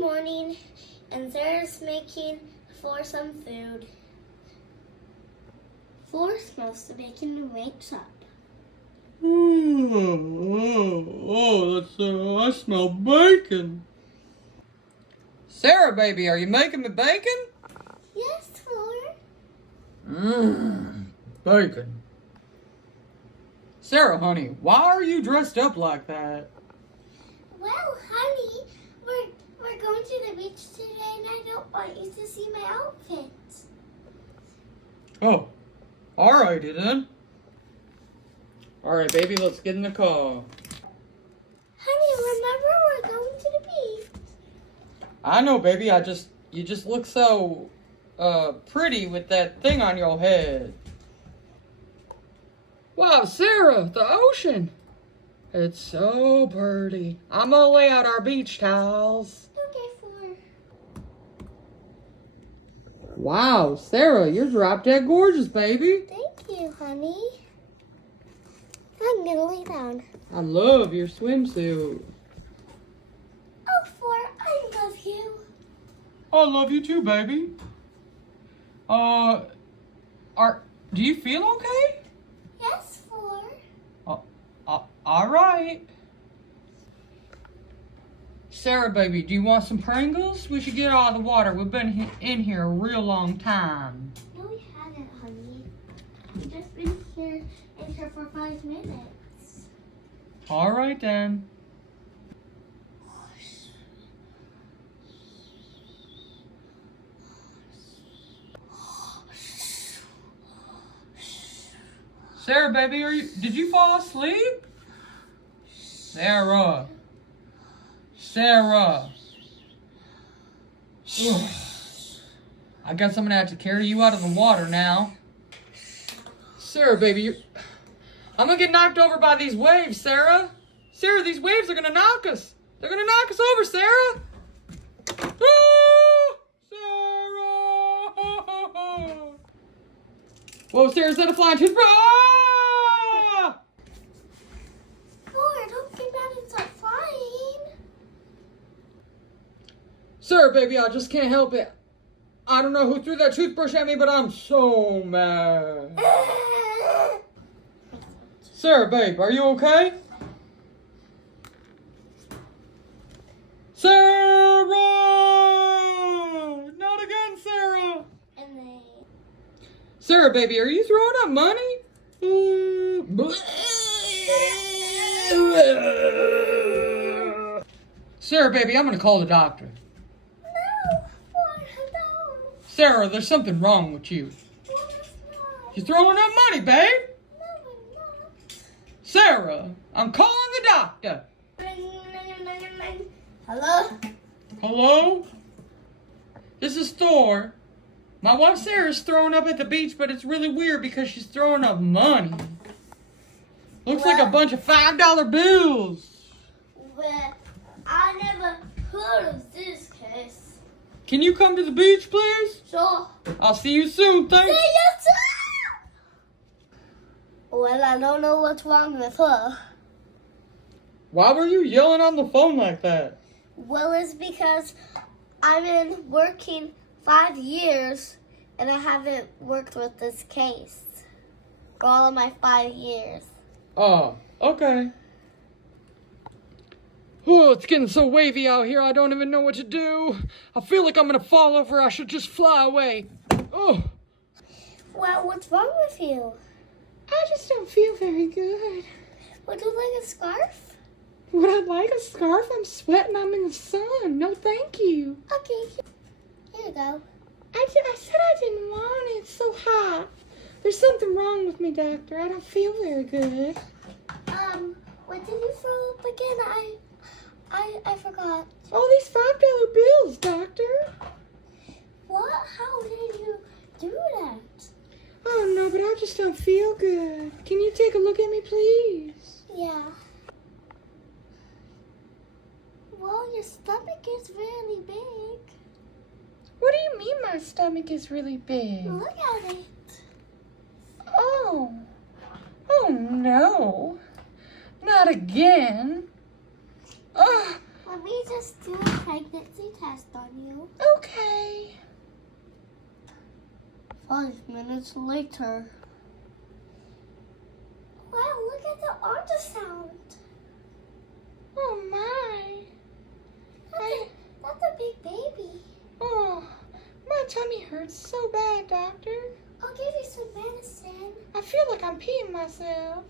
morning, and Sarah's making Thor some food. Thor smells the bacon and wakes up. I smell bacon. Sarah, baby, are you making me bacon? Yes, Thor. Bacon. Sarah, honey, why are you dressed up like that? Well, honey, we're going to the beach today, and I don't want you to see my outfit. Oh, alrighty then. Alright, baby, let's get in the car. Honey, remember we're going to the beach. I know, baby, you just look so, pretty with that thing on your head. Wow, Sarah, the ocean. It's so pretty. I'm gonna lay out our beach towels. Okay, Thor. Wow, Sarah, you're drop dead gorgeous, baby. Thank you, honey. I'm gonna lay down. I love your swimsuit. Oh, Thor, I love you. I love you too, baby. Do you feel okay? Yes, Thor. All right. Sarah, baby, do you want some Pringles? We should get out of the water. We've been in here a real long time. No, we haven't, honey. We've just been in here for 5 minutes. All right, then. Sarah, baby, did you fall asleep? Sarah. Ugh. I guess I'm gonna have to carry you out of the water now. Sarah, baby, I'm gonna get knocked over by these waves, Sarah. Sarah, these waves are gonna knock us. They're gonna knock us over, Sarah. Ah, Sarah! Whoa, Sarah, is that a flying toothbrush? Ah! Thor, don't get mad and start flying. Sarah, baby, I just can't help it. I don't know who threw that toothbrush at me, but I'm so mad. Sarah, babe, are you okay? Sarah! Not again, Sarah! And then... Sarah, baby, are you throwing up money? Sarah, baby, I'm gonna call the doctor. No, Thor, no. Sarah, there's something wrong with you. No, it's not. You're throwing up money, babe. No, I'm not. Sarah, I'm calling the doctor. Hello? Hello? This is Thor. My wife Sarah's throwing up at the beach, but it's really weird because she's throwing up money. Looks like a bunch of $5 bills. Well, I never heard of this case. Can you come to the beach, please? Sure. I'll see you soon, thanks. See you soon! Well, I don't know what's wrong with her. Why were you yelling on the phone like that? Well, it's because I've been working 5 years and I haven't worked with this case for all of my 5 years. Oh, okay. Oh, it's getting so wavy out here, I don't even know what to do. I feel like I'm gonna fall over. I should just fly away. Oh. Well, what's wrong with you? I just don't feel very good. Would you like a scarf? Would I like a scarf? I'm sweating. I'm in the sun. No, thank you. Okay, here you go. I said I didn't want it. It's so hot. There's something wrong with me, doctor. I don't feel very good. What did you throw up again? I forgot. Oh, these $5 bills, doctor. What? How did you do that? Oh, no, but I just don't feel good. Can you take a look at me, please? Yeah. Well, your stomach is really big. What do you mean my stomach is really big? Look at it. Oh. Oh, no. Not again. Oh. Let me just do it pregnancy test on you. Okay. 5 minutes later. Wow, look at the ultrasound. Oh my. That's a big baby. Oh, my tummy hurts so bad, doctor. I'll give you some medicine. I feel like I'm peeing myself.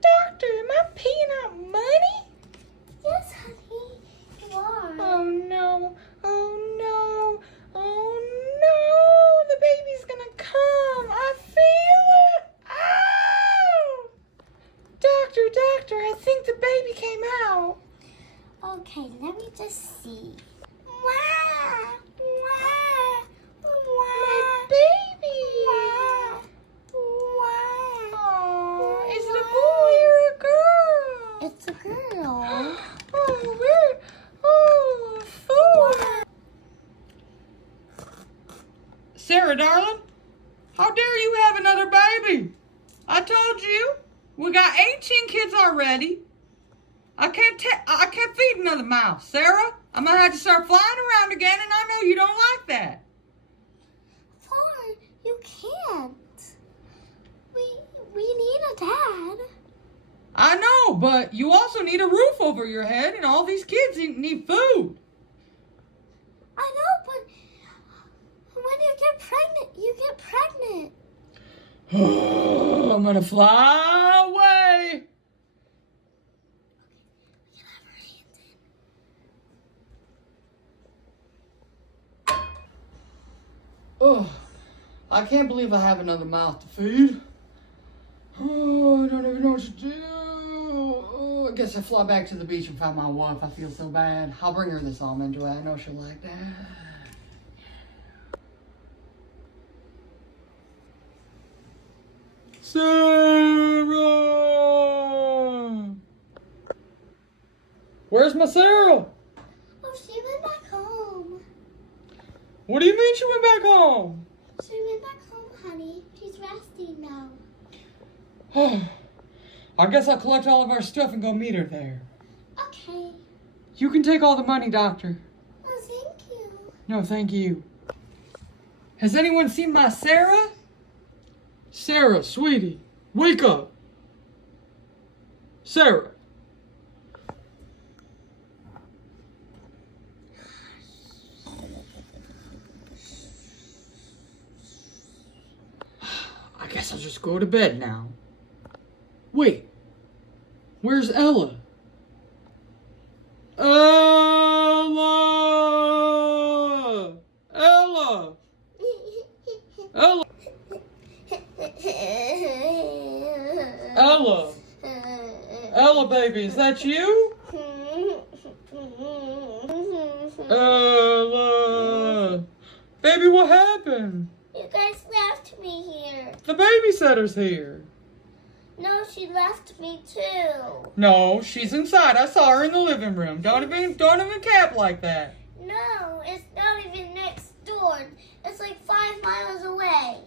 Doctor, am I peeing out money? Yes, honey, you are. Oh no, oh no, oh no, the baby's gonna come. I feel it. Ow! Doctor, I think the baby came out. Okay, let me just see. Wow! Wow! My baby. Wow! Wow! Aw, is it a boy or a girl? It's a girl. Oh, where? Oh, Thor. Sarah, darling, how dare you have another baby? I told you, we got 18 kids already. I can't feed another mouse, Sarah. I'm gonna have to start flying around again, and I know you don't like that. Thor, you can't. We need a dad. I know, but you also need a roof over your head, and all these kids need food. I know, but when you get pregnant, you get pregnant. I'm gonna fly away. Oh, I can't believe I have another mouth to feed. Oh, I don't even know what to do. Oh, I guess I fly back to the beach and find my wife. I feel so bad. I'll bring her this almond joy. I know she'll like that. Sarah! Where's my Sarah? Oh, she went back home. What do you mean she went back home? She went back home, honey. She's resting now. I guess I'll collect all of our stuff and go meet her there. Okay. You can take all the money, doctor. Oh, thank you. No, thank you. Has anyone seen my Sarah? Sarah, sweetie, wake up. Sarah. I guess I'll just go to bed now. Wait, where's Ella? Ella! Ella! Ella! Ella! Ella, baby, is that you? Ella! Baby, what happened? You guys left me here. The babysitter's here. No, she left me too. No, she's inside. I saw her in the living room. Don't even cap like that. No, it's not even next door. It's like 5 miles away.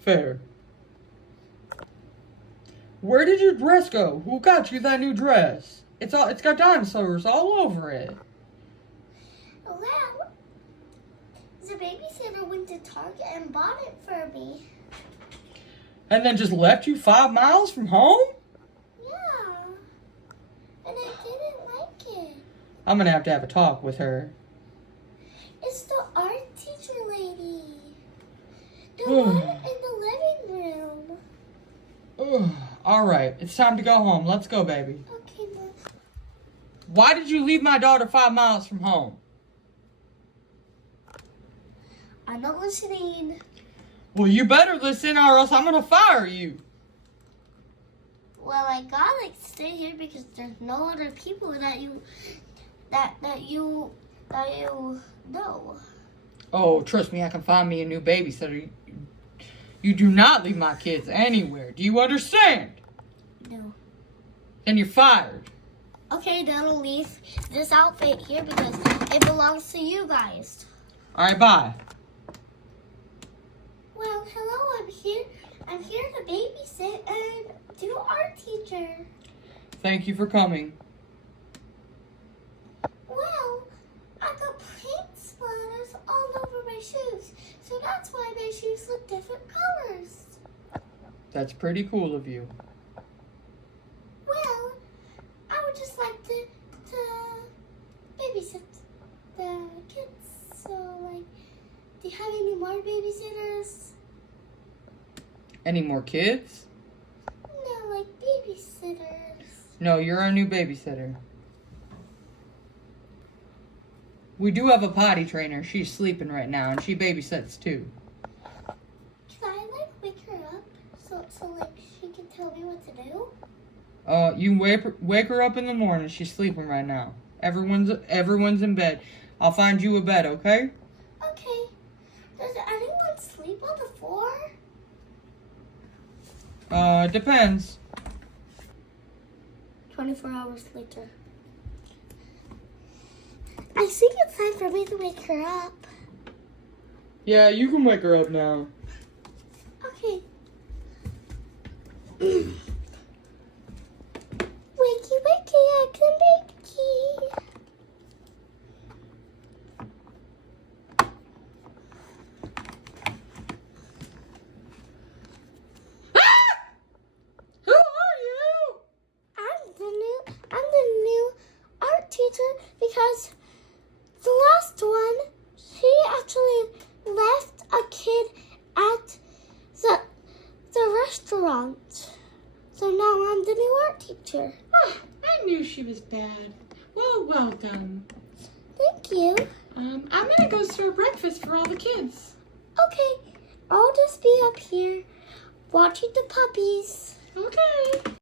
Fair. Where did your dress go? Who got you that new dress? It's got dinosaurs all over it. Well, the babysitter went to Target and bought it for me. And then just left you 5 miles from home? Yeah. And I didn't like it. I'm gonna have to have a talk with her. It's the art teacher lady. The one in the living room. All right, it's time to go home. Let's go, baby. Okay, Mom. Why did you leave my daughter 5 miles from home? I'm not listening. Well, you better listen or else I'm gonna fire you. Well, I gotta stay here because there's no other people that you know. Oh, trust me, I can find me a new babysitter. You do not leave my kids anywhere. Do you understand? No. Then you're fired. Okay, then I'll leave this outfit here because it belongs to you guys. All right, bye. Well, hello, I'm here to babysit and do art teacher. Thank you for coming. shoes. So that's why my shoes look different colors. That's pretty cool of you. Well, I would just like to babysit the kids. So, like, do you have any more babysitters? Any more kids? No, like babysitters. No, you're our new babysitter. We do have a potty trainer. She's sleeping right now, and she babysits too. Can I, like, wake her up so like, she can tell me what to do? You wake her up in the morning. She's sleeping right now. Everyone's in bed. I'll find you a bed, okay? Okay. Does anyone sleep on the floor? Depends. 24 hours later. I think it's time for me to wake her up. Yeah, you can wake her up now. Okay. Wakey, wakey, eggs and bakey. Who are you? I'm the new art teacher because the last one, she actually left a kid at the restaurant. So now I'm the new art teacher. Oh, I knew she was bad. Well, welcome. Thank you. I'm gonna go serve breakfast for all the kids. Okay, I'll just be up here watching the puppies. Okay.